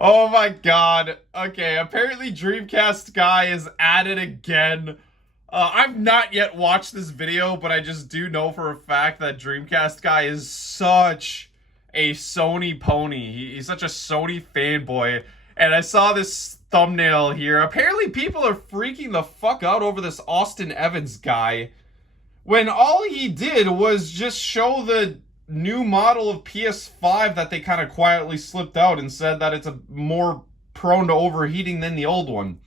Oh my god. Okay, apparently Dreamcastguy is at it again. I've not yet watched this video, but I just do know for a fact that Dreamcastguy is such a Sony pony. He's such a Sony fanboy. And I saw this thumbnail here. Apparently people are freaking the fuck out over this Austin Evans guy, when all he did was just show the new model of PS5 that they kind of quietly slipped out and said that it's a more prone to overheating than the old one.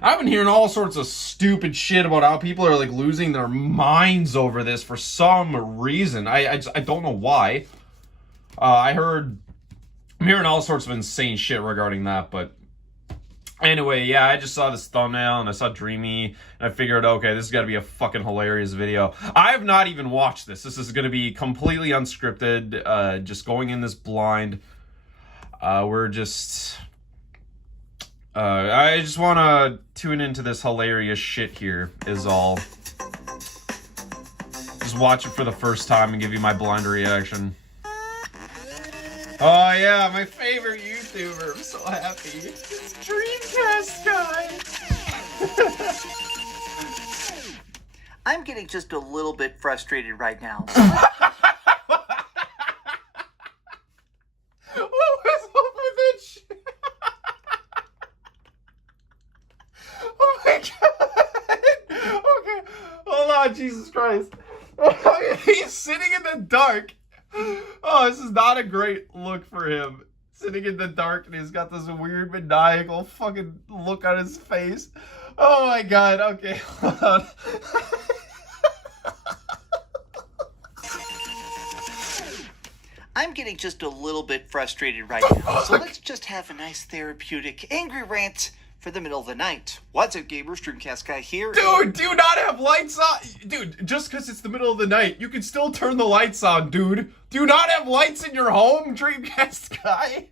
I've been hearing all sorts of stupid shit about how people are like losing their minds over this for some reason. I don't know why. I'm hearing all sorts of insane shit regarding that, but anyway, yeah, I just saw this thumbnail and I saw Dreamy and I figured, okay, this is gotta be a fucking hilarious video. I have not even watched this. This is gonna be completely unscripted, just going in this blind. I just want to tune into this hilarious shit here, is all. Just watch it for the first time and give you my blind reaction. Oh yeah, my favorite YouTuber. I'm so happy. It's Dreamcastguy. I'm getting just a little bit frustrated right now. What was up with that shit? Oh my god. Okay. Hold on, Jesus Christ. He's sitting in the dark. Oh, this is not a great look for him. Sitting in the dark and he's got this weird maniacal fucking look on his face. Oh my god, okay, hold on. I'm getting just a little bit frustrated right now, so let's just have a nice therapeutic angry rant for the middle of the night. What's up, gamers? Dreamcastguy here. Dude, do not have lights on. Dude, just because it's the middle of the night, you can still turn the lights on, dude. Do not have lights in your home, Dreamcastguy.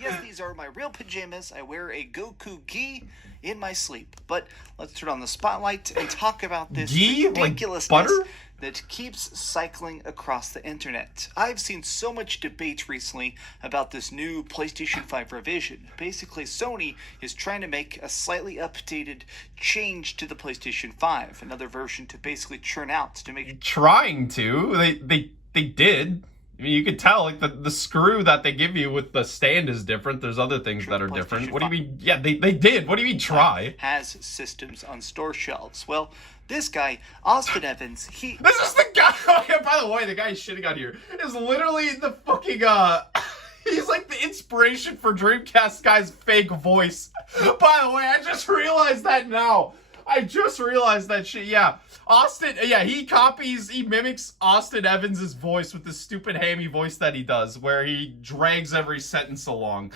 Yes, these are my real pajamas. I wear a Goku gi in my sleep. But let's turn on the spotlight and talk about this ridiculousness like butter? that keeps cycling across the internet. I've seen so much debate recently about this new PlayStation 5 revision. Basically, Sony is trying to make a slightly updated change to the PlayStation 5, another version to basically churn out to make... Trying to. They did. I mean, you could tell, like, the screw that they give you with the stand is different. There's other things that are different. What do you mean? Yeah, they did. What do you mean try? Has systems on store shelves. Well, this guy, Austin Evans, he... This is the guy... Okay, by the way, the guy shitting on here is literally the fucking, he's like the inspiration for Dreamcastguy's fake voice. By the way, I just realized that now. I just realized that shit, yeah. Austin, yeah, he mimics Austin Evans' voice with this stupid hammy voice that he does, where he drags every sentence along.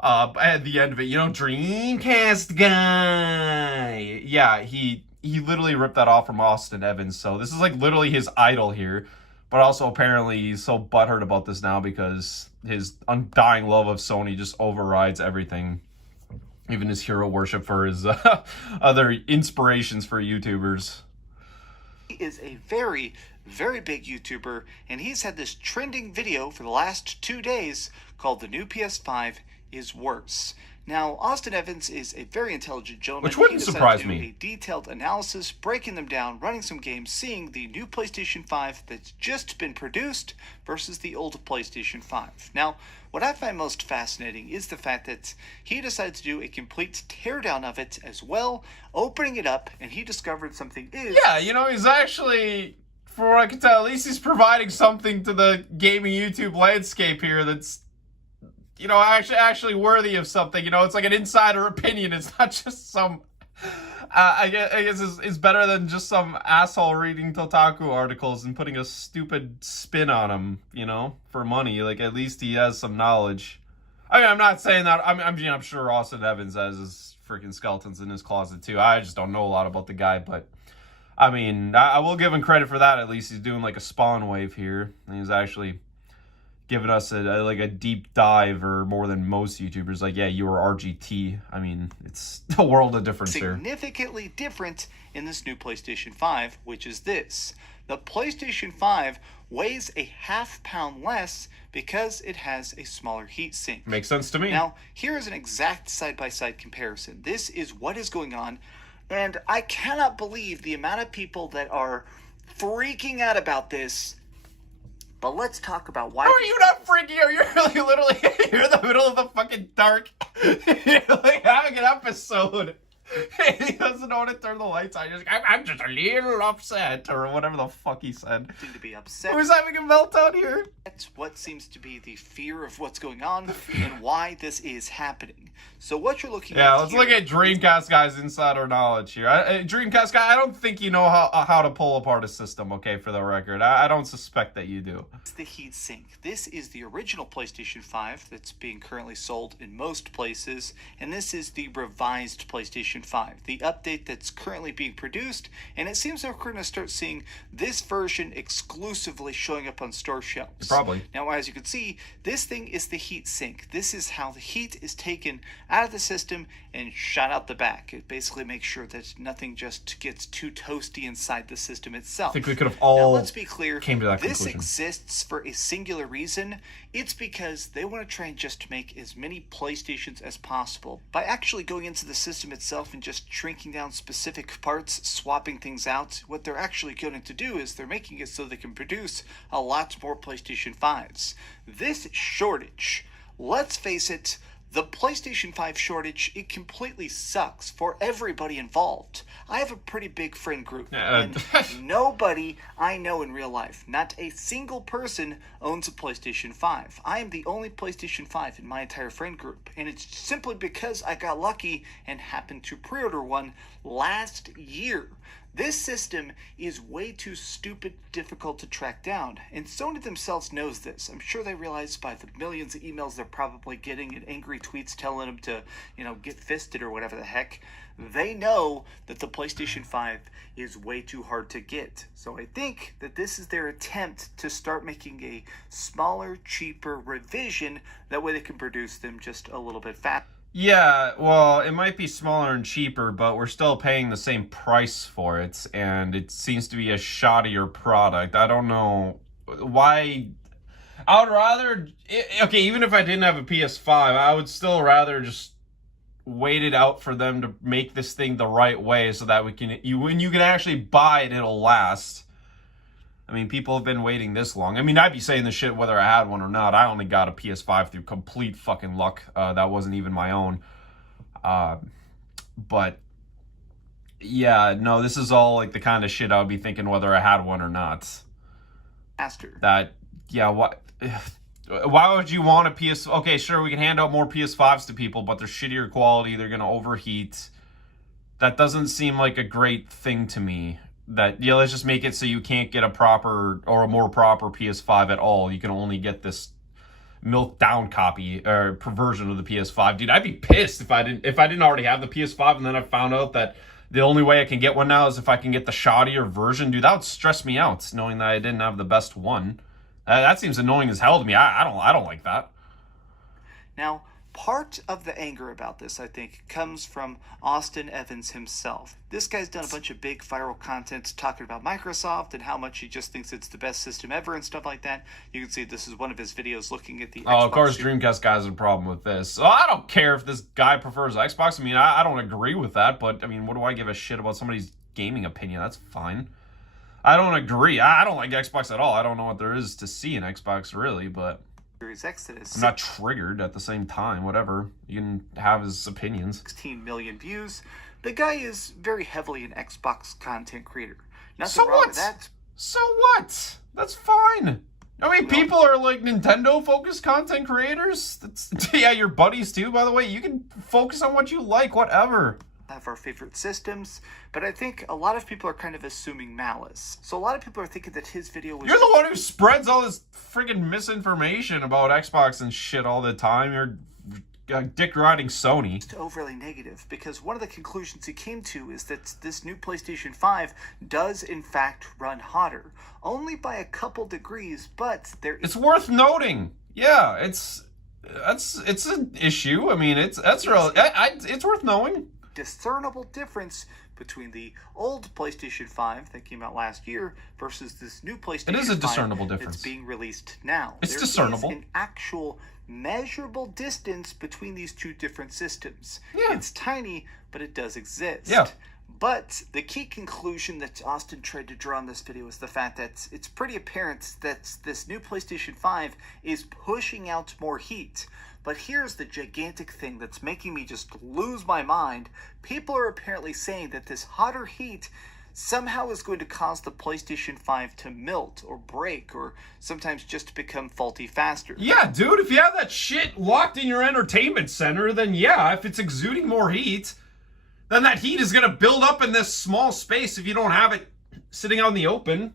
At the end of it, you know, Dreamcastguy. Yeah, he literally ripped that off from Austin Evans, so this is like literally his idol here. But also apparently he's so butthurt about this now because his undying love of Sony just overrides everything. Even his hero worship for his other inspirations for YouTubers. He is a very, very big YouTuber, and he's had this trending video for the last 2 days called The New PS5 is Worse. Now, Austin Evans is a very intelligent gentleman. Which wouldn't surprise me. He decided to do a detailed analysis, breaking them down, running some games, seeing the new PlayStation 5 that's just been produced versus the old PlayStation 5. Now, what I find most fascinating is the fact that he decided to do a complete teardown of it as well, opening it up, and he discovered something is... Yeah, you know, he's actually, for what I can tell, at least he's providing something to the gaming YouTube landscape here that's, you know, actually worthy of something. You know, it's like an insider opinion. It's not just some... I guess it's better than just some asshole reading Totaku articles and putting a stupid spin on them, you know, for money. Like, at least he has some knowledge. I mean, I'm not saying that. I'm sure Austin Evans has his freaking skeletons in his closet, too. I just don't know a lot about the guy, but... I mean, I will give him credit for that. At least he's doing, like, a spawn wave here. And he's actually... giving us a deep dive, or more than most YouTubers. Like, yeah, you were RGT. I mean, it's a world of difference here. Significantly different in this new PlayStation 5, which is this. The PlayStation 5 weighs a ½ pound less because it has a smaller heatsink. Makes sense to me. Now, here is an exact side-by-side comparison. This is what is going on, and I cannot believe the amount of people that are freaking out about this. But let's talk about why. How are you not freaking out? You're really literally you're in the middle of the fucking dark. You're like having an episode. He doesn't know how to turn the lights on. He's like, I'm just a little upset, or whatever the fuck he said. Seem to be upset. Who's having a meltdown here? That's what seems to be the fear of what's going on and why this is happening. So what you're looking at. Yeah, let's look at Dreamcastguy's insider knowledge here. Dreamcastguy, I don't think you know how to pull apart a system. Okay, for the record, I don't suspect that you do. It's the heatsink. This is the original PlayStation 5 that's being currently sold in most places, and this is the revised PlayStation 5, the update that's currently being produced, and it seems that we're going to start seeing this version exclusively showing up on store shelves. Probably. Now, as you can see, this thing is the heat sink. This is how the heat is taken out of the system and shot out the back. It basically makes sure that nothing just gets too toasty inside the system itself. I think we could have all now, let's be clear, came to that this conclusion. Exists for a singular reason. It's because they want to try and just make as many PlayStations as possible. By actually going into the system itself and just shrinking down specific parts, swapping things out, what they're actually going to do is they're making it so they can produce a lot more PlayStation 5s. This shortage, let's face it, the PlayStation 5 shortage, it completely sucks for everybody involved. I have a pretty big friend group, and nobody I know in real life, not a single person, owns a PlayStation 5. I am the only PlayStation 5 in my entire friend group, and it's simply because I got lucky and happened to pre-order one last year. This system is way too stupid difficult to track down, and Sony themselves knows this. I'm sure they realize by the millions of emails they're probably getting and angry tweets telling them to, get fisted or whatever the heck. They know that the PlayStation 5 is way too hard to get. So I think that this is their attempt to start making a smaller, cheaper revision. That way they can produce them just a little bit faster. Yeah, well, it might be smaller and cheaper, but we're still paying the same price for it, and it seems to be a shoddier product. I don't know why. I would rather, okay, even if I didn't have a PS5, I would still rather just wait it out for them to make this thing the right way so that when you can actually buy it, it'll last. I mean, people have been waiting this long. I mean, I'd be saying this shit whether I had one or not. I only got a PS5 through complete fucking luck. That wasn't even my own. But, yeah, no, this is all, like, the kind of shit I would be thinking whether I had one or not. Faster. That, yeah, why would you want a PS... Okay, sure, we can hand out more PS5s to people, but they're shittier quality. They're going to overheat. That doesn't seem like a great thing to me. That, yeah, let's just make it so you can't get a proper or a more proper PS5 at all. You can only get this milk down copy or perversion of the PS5. Dude, I'd be pissed if I didn't already have the PS5 and then I found out that the only way I can get one now is if I can get the shoddier version. Dude, that would stress me out knowing that I didn't have the best one. That seems annoying as hell to me. I don't like that. Now, part of the anger about this, I think, comes from Austin Evans himself. This guy's done a bunch of big viral content talking about Microsoft and how much he just thinks it's the best system ever and stuff like that. You can see this is one of his videos looking at the Xbox. Of course, Dreamcast guy has a problem with this. So I don't care if this guy prefers Xbox. I mean, I don't agree with that, but, I mean, what do I give a shit about somebody's gaming opinion? That's fine. I don't agree. I don't like Xbox at all. I don't know what there is to see in Xbox, really, but... Series X that is I'm not triggered at the same time, whatever. You can have his opinions. 16 million views. The guy is very heavily an Xbox content creator. Nothing So wrong what? with that. So what? That's fine. I mean, people are like Nintendo-focused content creators. That's, yeah, your buddies too, by the way. You can focus on what you like, whatever. Have our favorite systems, but I think a lot of people are kind of assuming malice. So a lot of people are thinking that his video was... You're the one who spreads all this friggin' misinformation about Xbox and shit all the time. You're dick riding Sony. Overly negative, because one of the conclusions he came to is that this new PlayStation 5 does in fact run hotter, only by a couple degrees, but it's worth noting. Yeah, it's an issue. I mean, it's worth knowing. Discernible difference between the old PlayStation 5 that came out last year versus this new PlayStation 5. It is a discernible difference. That's being released now. It's discernible. There is an actual measurable distance between these two different systems. Yeah. It's tiny, but it does exist. Yeah. But the key conclusion that Austin tried to draw in this video is the fact that it's pretty apparent that this new PlayStation 5 is pushing out more heat. But here's the gigantic thing that's making me just lose my mind. People are apparently saying that this hotter heat somehow is going to cause the PlayStation 5 to melt or break or sometimes just become faulty faster. Yeah, dude, if you have that shit locked in your entertainment center, then yeah, if it's exuding more heat, then that heat is going to build up in this small space if you don't have it sitting out in the open.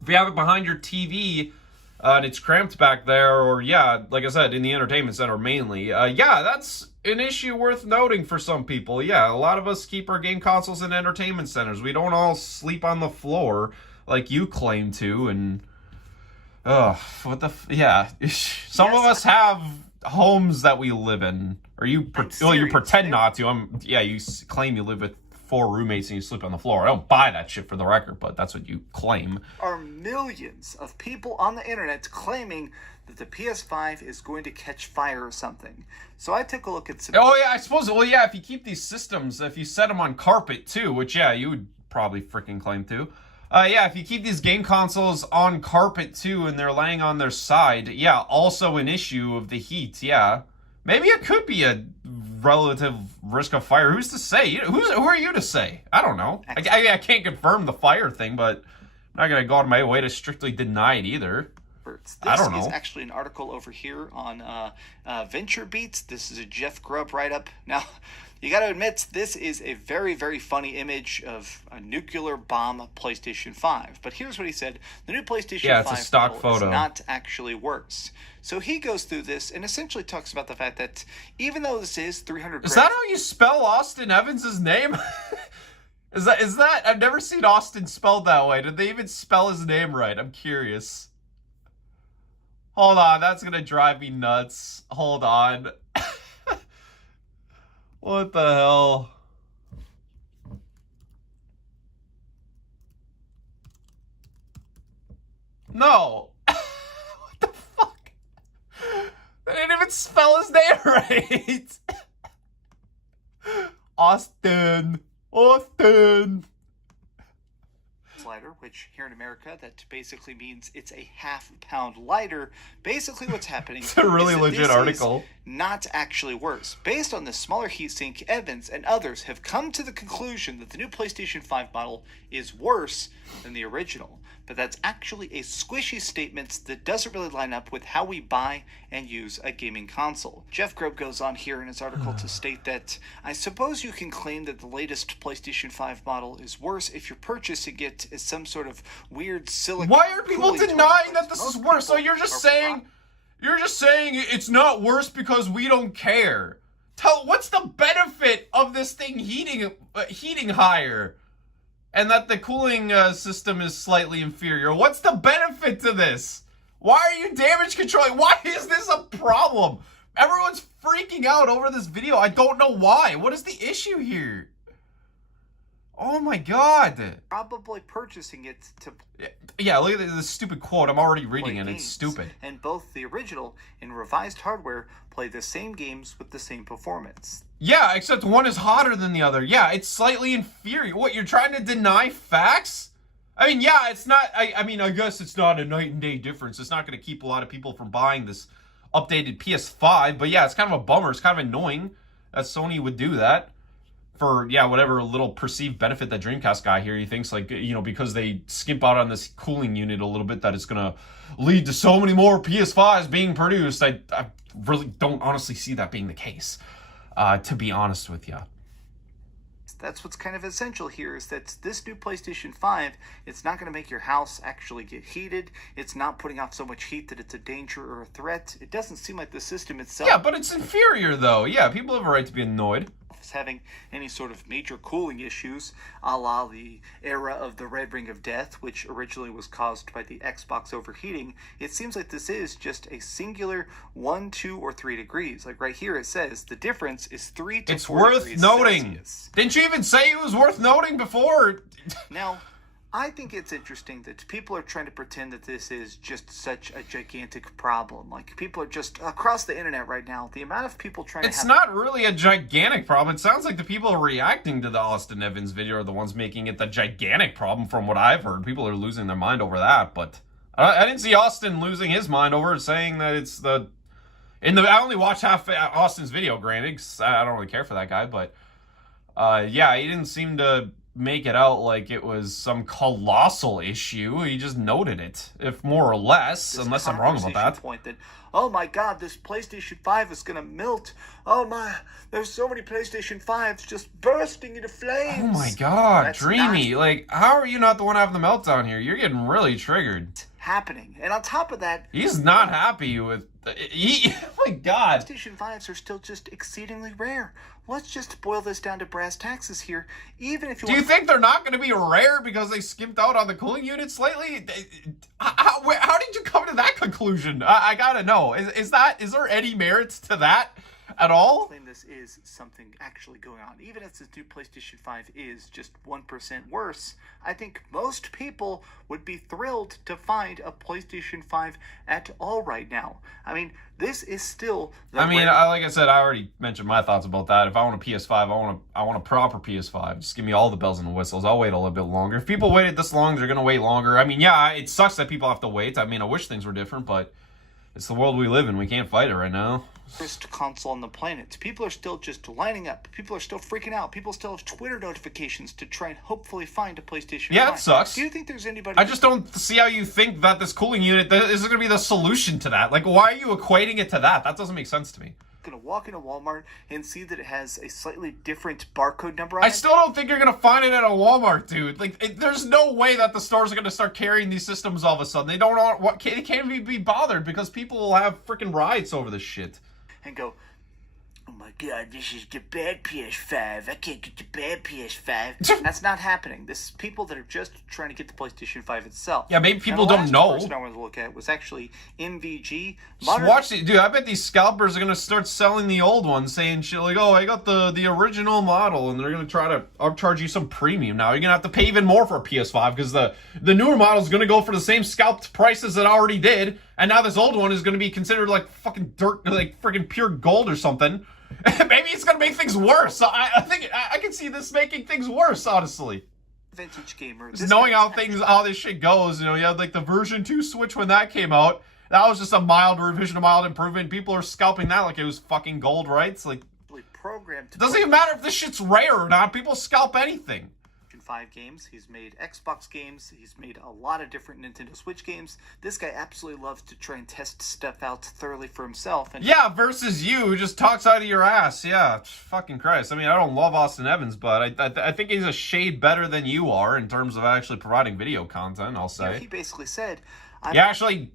If you have it behind your TV and it's cramped back there, or yeah, like I said, in the entertainment center mainly, yeah, that's an issue worth noting for some people. Yeah, a lot of us keep our game consoles in entertainment centers. We don't all sleep on the floor like you claim to, and what the yeah. Some of us have homes that we live in, or you you pretend not to. Yeah, you claim you live with 4 roommates and you sleep on the floor. I don't buy that shit for the record, but that's what you claim. Are millions of people on the internet claiming that the PS5 is going to catch fire or something. So I took a look at some... Oh yeah, I suppose, well yeah, if you keep these systems, if you set them on carpet too, which yeah, you would probably freaking claim to. Yeah, if you keep these game consoles on carpet too and they're laying on their side, yeah, also an issue of the heat, yeah. Maybe it could be a relative risk of fire. Who's to say? Who are you to say? I don't know. I can't confirm the fire thing, but I'm not going to go out of my way to strictly deny it either. I don't know. This is actually an article over here on VentureBeat. This is a Jeff Grubb write-up. Now, you got to admit, this is a very, very funny image of a nuclear bomb PlayStation 5. But here's what he said. The new PlayStation 5 it's a stock photo. Is not actually worse. So he goes through this and essentially talks about the fact that even though this is 300 Is that how you spell Austin Evans' name? Is that? I've never seen Austin spelled that way. Did they even spell his name right? I'm curious. Hold on, that's gonna drive me nuts. Hold on. What the hell? No. What the fuck? They didn't even spell his name right. Austin. Lighter, which here in America, that basically means it's a half-pound lighter. Basically what's happening it's a really legit article. Not actually worse. Based on the smaller heatsink, Evans and others have come to the conclusion that the new PlayStation 5 model is worse than the original. But that's actually a squishy statement that doesn't really line up with how we buy and use a gaming console. Jeff Grubb goes on here in his article to state that, I suppose you can claim that the latest PlayStation 5 model is worse if you're purchasing it as some sort of weird silicone. Why are people denying that this is worse? So you're just saying it's not worse because we don't care. What's the benefit of this thing heating higher? And that the cooling system is slightly inferior. What's the benefit to this? Why are you damage controlling? Why is this a problem? Everyone's freaking out over this video. I don't know why. What is the issue here? Oh my god. Probably purchasing it to... Yeah, look at this stupid quote. I'm already reading it. It's stupid. And both the original and revised hardware play the same games with the same performance. Yeah, except one is hotter than the other. Yeah, it's slightly inferior. What, you're trying to deny facts? I mean, yeah, it's not... I mean, I guess it's not a night and day difference. It's not going to keep a lot of people from buying this updated PS5. But yeah, it's kind of a bummer. It's kind of annoying that Sony would do that. For, yeah, whatever little perceived benefit that Dreamcastguy here, he thinks, like, you know, because they skimp out on this cooling unit a little bit, that it's going to lead to so many more PS5s being produced. I really don't honestly see that being the case, to be honest with you. That's what's kind of essential here, is that this new PlayStation 5, it's not going to make your house actually get heated. It's not putting off so much heat that it's a danger or a threat. It doesn't seem like the system itself... Yeah, but it's inferior, though. Yeah, people have a right to be annoyed. having any sort of major cooling issues, a la the era of the Red Ring of Death, which originally was caused by the Xbox overheating. It seems like this is just a singular 1, 2, or 3 degrees. Like right here it says the difference is 3 to 4 It's worth degrees noting. Celsius. Didn't you even say it was worth noting before? Now, I think it's interesting that people are trying to pretend that this is just such a gigantic problem. Like, people are just, across the internet right now, the amount of people trying It's to not really a gigantic problem. It sounds like the people reacting to the Austin Evans video are the ones making it the gigantic problem from what I've heard. People are losing their mind over that, but I didn't see Austin losing his mind over it, saying that it's the... I only watched half Austin's video, granted, 'cause I don't really care for that guy, but yeah, he didn't seem to make it out like it was some colossal issue. He just noted it, if more or less, this unless I'm wrong about that. Point that, oh my god, this PlayStation 5 is gonna melt. Oh my, there's so many PlayStation 5s just bursting into flames. Oh my god, That's Dreamy. not Like, how are you not the one having the meltdown here? You're getting really triggered. happening. And on top of that, He's not happy with... oh my god. PlayStation 5s are still just exceedingly rare. Let's just boil this down to brass taxes here. Even if you Do you think they're not going to be rare because they skimped out on the cooling unit slightly? How did you come to that conclusion? I gotta know. Is there any merit to that at all? claim this is something actually going on, even if this new PlayStation 5 is just 1% worse, I think most people would be thrilled to find a PlayStation 5 at all right now. I mean, this is still like I said, I already mentioned my thoughts about that. If I want a PS5, I want a proper PS5. Just give me all the bells and whistles. I'll wait a little bit longer. If people waited this long, they're gonna wait longer. I mean, yeah, it sucks that people have to wait. I mean, I wish things were different, but it's the world we live in. We can't fight it right now. First console on the planet. People are still just lining up. People are still freaking out. People still have Twitter notifications to try and hopefully find a PlayStation 5. Yeah, it sucks. Do you think there's anybody... I just don't see how you think that this cooling unit is going to be the solution to that. Like, why are you equating it to that? That doesn't make sense to me. Gonna walk into Walmart and see that it has a slightly different barcode number on it? I still don't think you're going to find it at a Walmart, dude. Like, there's no way that the stores are going to start carrying these systems all of a sudden. They can't even be bothered because people will have freaking riots over this shit. And go, oh my god, this is the bad PS5. I can't get the bad PS5. That's not happening. This is people that are just trying to get the PlayStation 5 itself. Yeah, maybe people don't know. The person I wanted to look at was actually MVG. Just watch it, dude. I bet these scalpers are gonna start selling the old ones, saying shit like, "Oh, I got the original model," and they're gonna try to upcharge you some premium. Now you're gonna have to pay even more for a PS5 because the newer model is gonna go for the same scalped prices it already did, and now this old one is gonna be considered like fucking dirt, like freaking pure gold or something. Maybe it's gonna make things worse. I think I can see this making things worse, honestly. Vintage gamer. Just knowing how this shit goes, you know, you had like the version 2 Switch when that came out. That was just a mild revision, a mild improvement. People are scalping that like it was fucking gold, right? It's like, programmed to it doesn't even matter if this shit's rare or not. People scalp anything. 5 games. He's made Xbox games. He's made a lot of different Nintendo Switch games. This guy absolutely loves to try and test stuff out thoroughly for himself. And yeah, versus you, who just talks out of your ass. Yeah, fucking Christ. I mean, I don't love Austin Evans, but I think he's a shade better than you are in terms of actually providing video content, I'll say. You know, he basically said... Yeah, actually...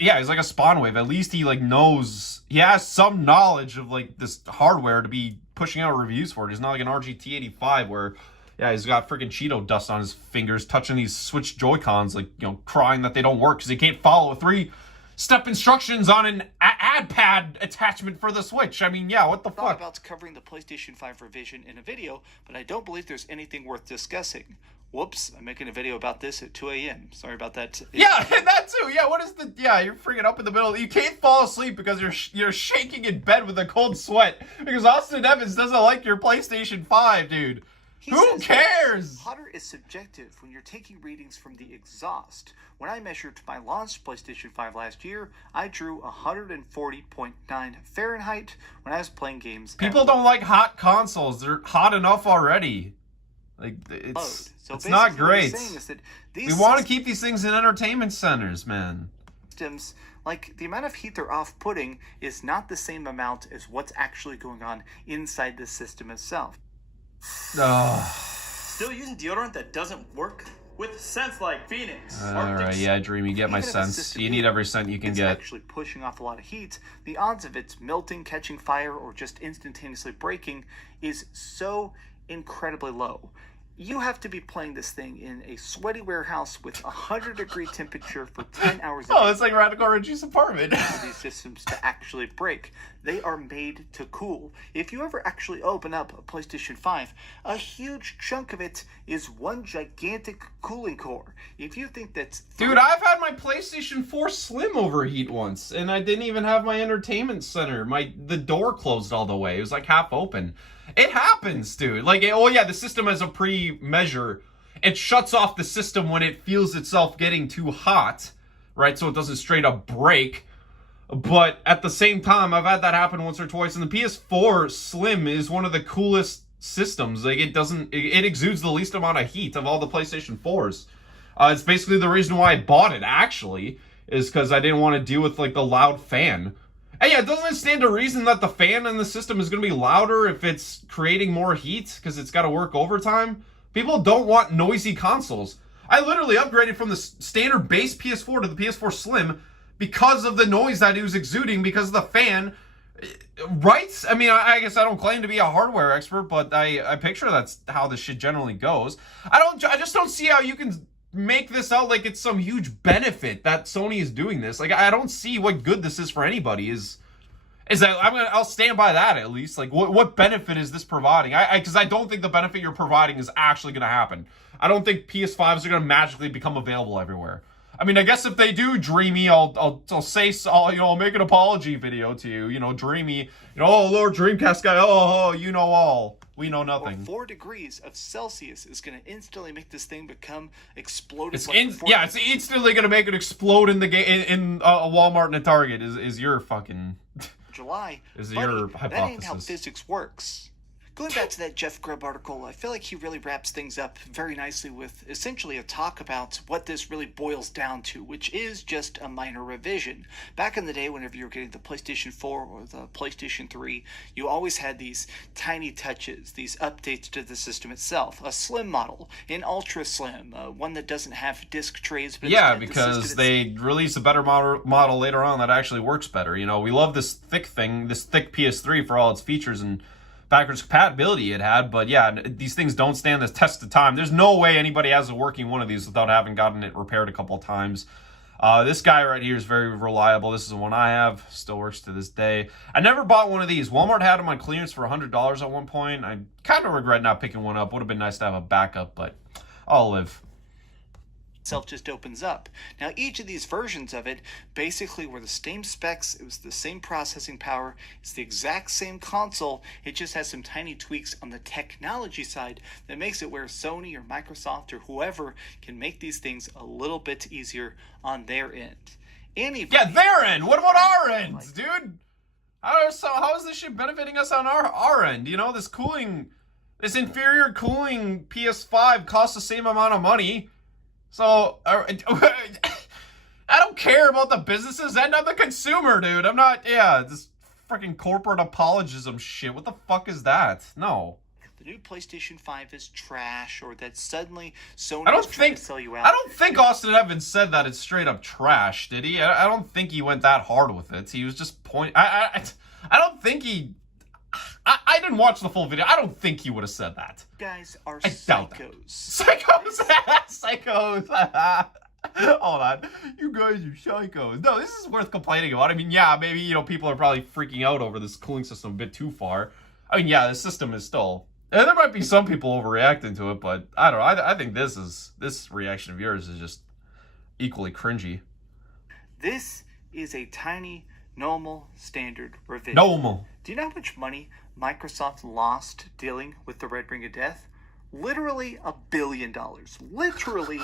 Yeah, he's like a spawn wave. At least he, like, knows... He has some knowledge of, like, this hardware to be pushing out reviews for it. He's not like an RGT85 where... Yeah, he's got freaking Cheeto dust on his fingers, touching these Switch Joy-Cons, like, you know, crying that they don't work because he can't follow 3-step instructions on an ad pad attachment for the Switch. I mean, yeah, what the fuck? I thought about covering the PlayStation 5 revision in a video, but I don't believe there's anything worth discussing. Whoops, I'm making a video about this at 2 a.m. Sorry about that. Yeah, that too. Yeah, what is the... Yeah, you're freaking up in the middle. You can't fall asleep because you're shaking in bed with a cold sweat because Austin Evans doesn't like your PlayStation 5, dude. Who cares? Hotter is subjective when you're taking readings from the exhaust. When I measured my launch PlayStation 5 last year, I drew 140.9 Fahrenheit when I was playing games. People don't like hot consoles. They're hot enough already. Like, it's not great. We want to keep these things in entertainment centers, man. Systems, like, the amount of heat they're off-putting is not the same amount as what's actually going on inside the system itself. Still using deodorant that doesn't work? with scents like Phoenix. Alright, yeah, Dreamy, get my Even if a sense. system You need every cent you can is get. actually pushing off a lot of heat, the odds of it melting, catching fire, or just instantaneously breaking is so incredibly low. You have to be playing this thing in a sweaty warehouse with 100-degree temperature for 10 hours a day. Oh, it's like Radical Reggie's apartment. For these systems to actually break. They are made to cool. If you ever actually open up a PlayStation 5, a huge chunk of it is one gigantic cooling core. If you think that's... Dude, I've had my PlayStation 4 Slim overheat once, and I didn't even have my entertainment center. The door closed all the way. It was like half open. It happens, dude. Like, oh yeah, the system has a pre-measure. It shuts off the system when it feels itself getting too hot, right? So it doesn't straight up break. But at the same time, I've had that happen once or twice. And the PS4 Slim is one of the coolest systems. Like, it exudes the least amount of heat of all the PlayStation 4s. It's basically the reason why I bought it, actually, is because I didn't want to deal with, like, the loud fan. And yeah, doesn't it stand to reason that the fan in the system is going to be louder if it's creating more heat because it's got to work overtime? People don't want noisy consoles. I literally upgraded from the standard base PS4 to the PS4 Slim because of the noise that it was exuding because of the fan. Right? I mean, I guess I don't claim to be a hardware expert, but I picture that's how this shit generally goes. I just don't see how you can make this out like it's some huge benefit that Sony is doing this. Like, I don't see what good this is for anybody. Is that I'll stand by that at least. Like, what benefit is this providing? Because I don't think the benefit you're providing is actually going to happen. I don't think PS5s are going to magically become available everywhere. I mean, I guess if they do, Dreamy, I'll say, I'll make an apology video to you, Dreamy, oh, Lord Dreamcastguy, oh, you know all. We know nothing. 4 degrees of Celsius is going to instantly make this thing become exploded. It's instantly going to make it explode in the in a Walmart and a Target. Is your fucking July? Is Buddy, your hypothesis? That ain't how physics works. Going back to that Jeff Grubb article, I feel like he really wraps things up very nicely with essentially a talk about what this really boils down to, which is just a minor revision. Back in the day, whenever you were getting the PlayStation 4 or the PlayStation 3, you always had these tiny touches, these updates to the system itself. A slim model, an ultra slim, one that doesn't have disc trays. But yeah, because they release a better model later on that actually works better. We love this thick thing, this thick PS3 for all its features and backwards compatibility it had, but yeah, these things don't stand the test of time. There's no way anybody has a working one of these without having gotten it repaired a couple of times. This guy right here is very reliable. This is the one I have. Still works to this day. I never bought one of these. Walmart had them on clearance for $100 at one point. I kind of regret not picking one up. Would have been nice to have a backup, but I'll live. Itself just opens up. Now, each of these versions of it basically were the same specs. It was the same processing power. It's the exact same console. It just has some tiny tweaks on the technology side that makes it where Sony or Microsoft or whoever can make these things a little bit easier on their end. Yeah, their end. What about our end, dude? How is this shit benefiting us on our end? This inferior cooling PS5 costs the same amount of money. So, I don't care about the businesses end. I'm the consumer, dude. I'm not, this freaking corporate apologism shit. What the fuck is that? No. The new PlayStation 5 is trash, or that suddenly Sony is trying to sell you out. I don't think Austin Evans said that it's straight up trash, did he? I don't think he went that hard with it. He was just I don't think he... I didn't watch the full video. I don't think he would have said that. You guys are psychos. Psychos. Hold on. You guys are psychos. No, this is worth complaining about. I mean, yeah, maybe, people are probably freaking out over this cooling system a bit too far. I mean, yeah, the system is still... And there might be some people overreacting to it, but I don't know. I think this reaction of yours is just equally cringy. This is a tiny, normal, standard revision. Normal. Do you know how much money Microsoft lost dealing with the Red Ring of Death? Literally $1 billion. Literally.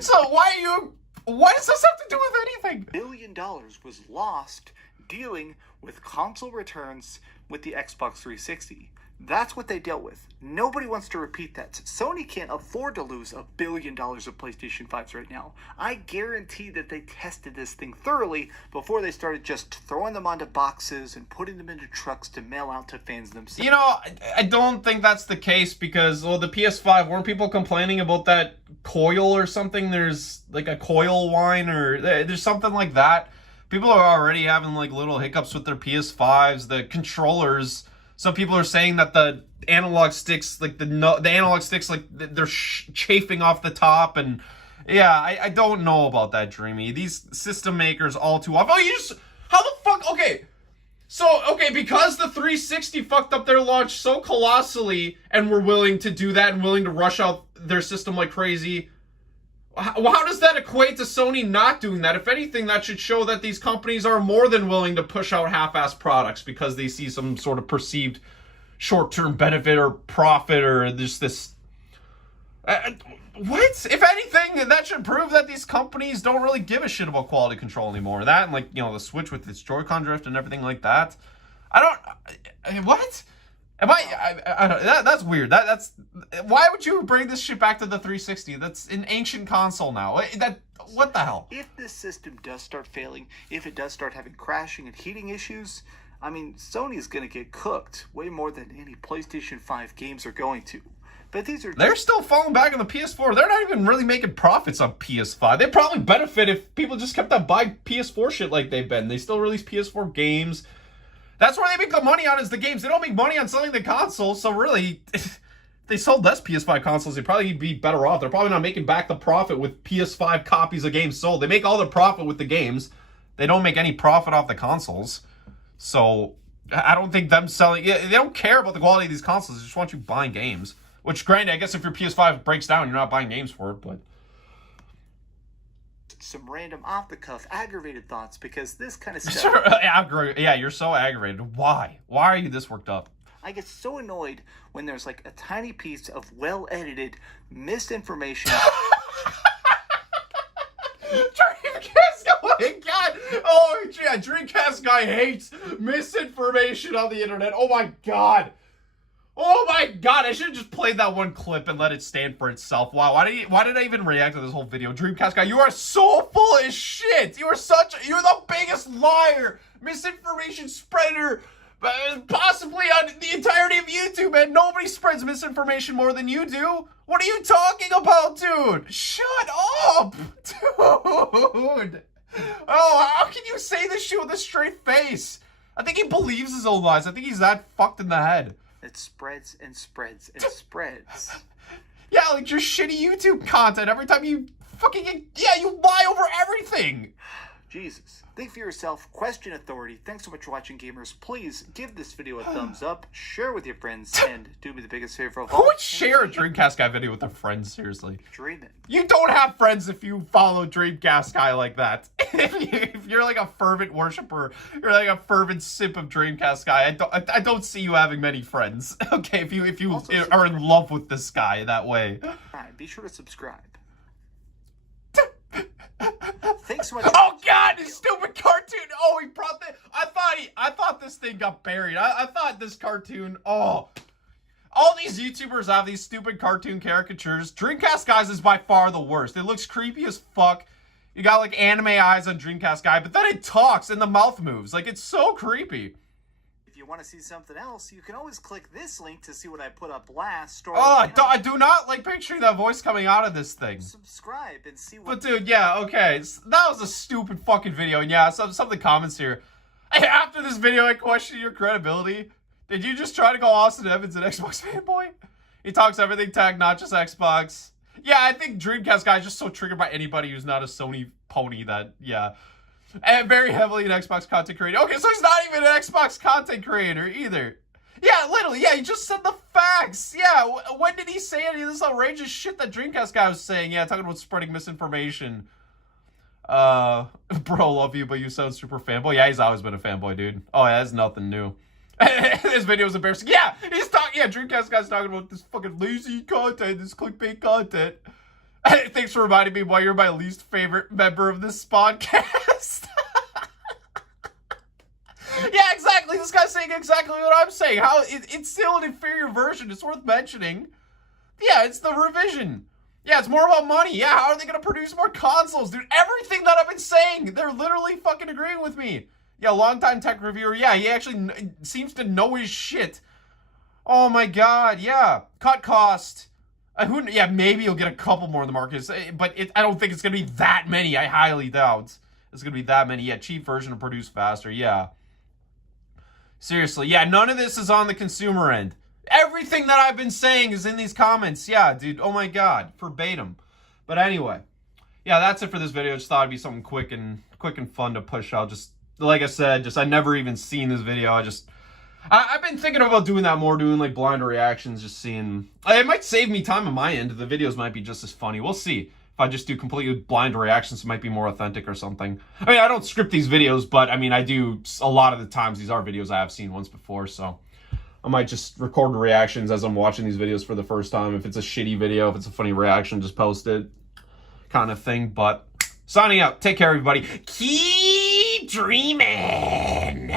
So why does this have to do with anything? $1 billion was lost dealing with console returns with the Xbox 360. That's what they dealt with. Nobody wants to repeat that. Sony can't afford to lose $1 billion of PlayStation 5s right now. I guarantee that they tested this thing thoroughly before they started just throwing them onto boxes and putting them into trucks to mail out to fans themselves. You know, I don't think that's the case because, well, the PS5, weren't people complaining about that coil or something? There's like a coil whine or there's something like that. People are already having like little hiccups with their PS5s, the controllers. Some people are saying that the analog sticks, like the analog sticks, like they're chafing off the top, and yeah, I don't know about that, Dreamy. These system makers all too often. Oh, you just how the fuck? Okay, so because the 360 fucked up their launch so colossally, and were willing to do that and willing to rush out their system like crazy. How does that equate to Sony not doing that? If anything, that should show that these companies are more than willing to push out half-assed products because they see some sort of perceived short-term benefit or profit or just this... what? If anything, that should prove that these companies don't really give a shit about quality control anymore. That and, like, you know, the Switch with its Joy-Con drift and everything like that. What? That's weird. That's why would you bring this shit back to the 360? That's an ancient console now. What the hell? If this system does start failing, if it does start having crashing and heating issues, I mean, Sony's gonna get cooked way more than any PlayStation 5 games are going to. But they're still falling back on the PS4. They're not even really making profits on PS5. They'd probably benefit if people just kept on buying PS4 shit like they've been. They still release PS4 games. That's where they make the money on is the games. They don't make money on selling the consoles, so really, if they sold less PS5 consoles, they'd probably be better off. They're probably not making back the profit with PS5 copies of games sold. They make all the profit with the games. They don't make any profit off the consoles. So, I don't think them selling... They don't care about the quality of these consoles. They just want you buying games. Which, granted, I guess if your PS5 breaks down, you're not buying games for it, but... Some random off-the-cuff aggravated thoughts because this kind of stuff... Sure, yeah, you're so aggravated. Why? Why are you this worked up? I get so annoyed when there's like a tiny piece of well-edited misinformation. Dreamcast, oh my god! Oh yeah, Dreamcastguy hates misinformation on the internet. Oh my god! Oh my god, I should have just played that one clip and let it stand for itself. Wow, why did I even react to this whole video? Dreamcastguy, you are so full of shit! You're the biggest liar! Misinformation spreader! Possibly on the entirety of YouTube, man. Nobody spreads misinformation more than you do. What are you talking about, dude? Shut up! Dude! Oh, how can you say this shit with a straight face? I think he believes his own lies. I think he's that fucked in the head. It spreads and spreads and spreads. Yeah, like your shitty YouTube content. Every time you fucking... Yeah, you lie over everything. Jesus. Think for yourself. Question authority. Thanks so much for watching, gamers. Please give this video a thumbs up, share with your friends, and do me the biggest favor of all. Who would share a Dreamcastguy video with their friends, seriously? Dream it. You don't have friends if you follow Dreamcastguy like that. If you're like a fervent worshiper, you're like a fervent simp of Dreamcastguy, I don't see you having many friends. Okay, if you are in love with this guy that way. Alright, be sure to subscribe. Thanks so much. Oh god, this stupid cartoon! Oh, he brought that. I thought this thing got buried. I thought this cartoon. Oh, all these YouTubers have these stupid cartoon caricatures. Dreamcastguy is by far the worst. It looks creepy as fuck. You got like anime eyes on Dreamcastguy, but then it talks and the mouth moves. Like it's so creepy. If you want to see something else, you can always click this link to see what I put up last. Or, I do not like picturing that voice coming out of this thing. Subscribe and see what... But dude, yeah, okay. That was a stupid fucking video. And yeah, some of the comments here. After this video, I question your credibility. Did you just try to call Austin Evans an Xbox fanboy? He talks everything tech, not just Xbox. Yeah, I think Dreamcastguy is just so triggered by anybody who's not a Sony pony that, yeah. And very heavily an Xbox content creator. Okay, so he's not even an Xbox content creator either. Yeah, literally, yeah, he just said the facts. Yeah, when did he say any of this outrageous shit that Dreamcastguy was saying? Yeah, talking about spreading misinformation. Bro, love you, but you sound super fanboy. Yeah, he's always been a fanboy, dude. Oh, yeah, that's nothing new. This video is embarrassing. Yeah, Dreamcastguy's talking about this fucking lazy content, this clickbait content. Thanks for reminding me why you're my least favorite member of this podcast. Yeah, exactly. This guy's saying exactly what I'm saying. How it's still an inferior version. It's worth mentioning. Yeah, it's the revision. Yeah, it's more about money. Yeah, how are they going to produce more consoles? Dude, everything that I've been saying, they're literally fucking agreeing with me. Yeah, longtime tech reviewer. Yeah, he actually seems to know his shit. Oh my god, yeah. Cut cost. Yeah, maybe you'll get a couple more in the market, but I don't think it's going to be that many. I highly doubt it's going to be that many. Yeah, cheap version to produce faster. Yeah. Seriously, yeah, none of this is on the consumer end. Everything that I've been saying is in these comments. Yeah, dude, oh my god, verbatim. But anyway, yeah, that's it for this video. Just thought it'd be something quick and fun to push out. Just like I said, I never even seen this video. I've been thinking about doing that more, doing like blind reactions, just seeing. It might save me time on my end. The videos might be just as funny. We'll see. If I just do completely blind reactions, it might be more authentic or something. I mean, I don't script these videos, but I mean, I do a lot of the times. These are videos I have seen once before, so I might just record reactions as I'm watching these videos for the first time. If it's a shitty video, if it's a funny reaction, just post it, kind of thing. But signing out. Take care, everybody. Keep dreaming.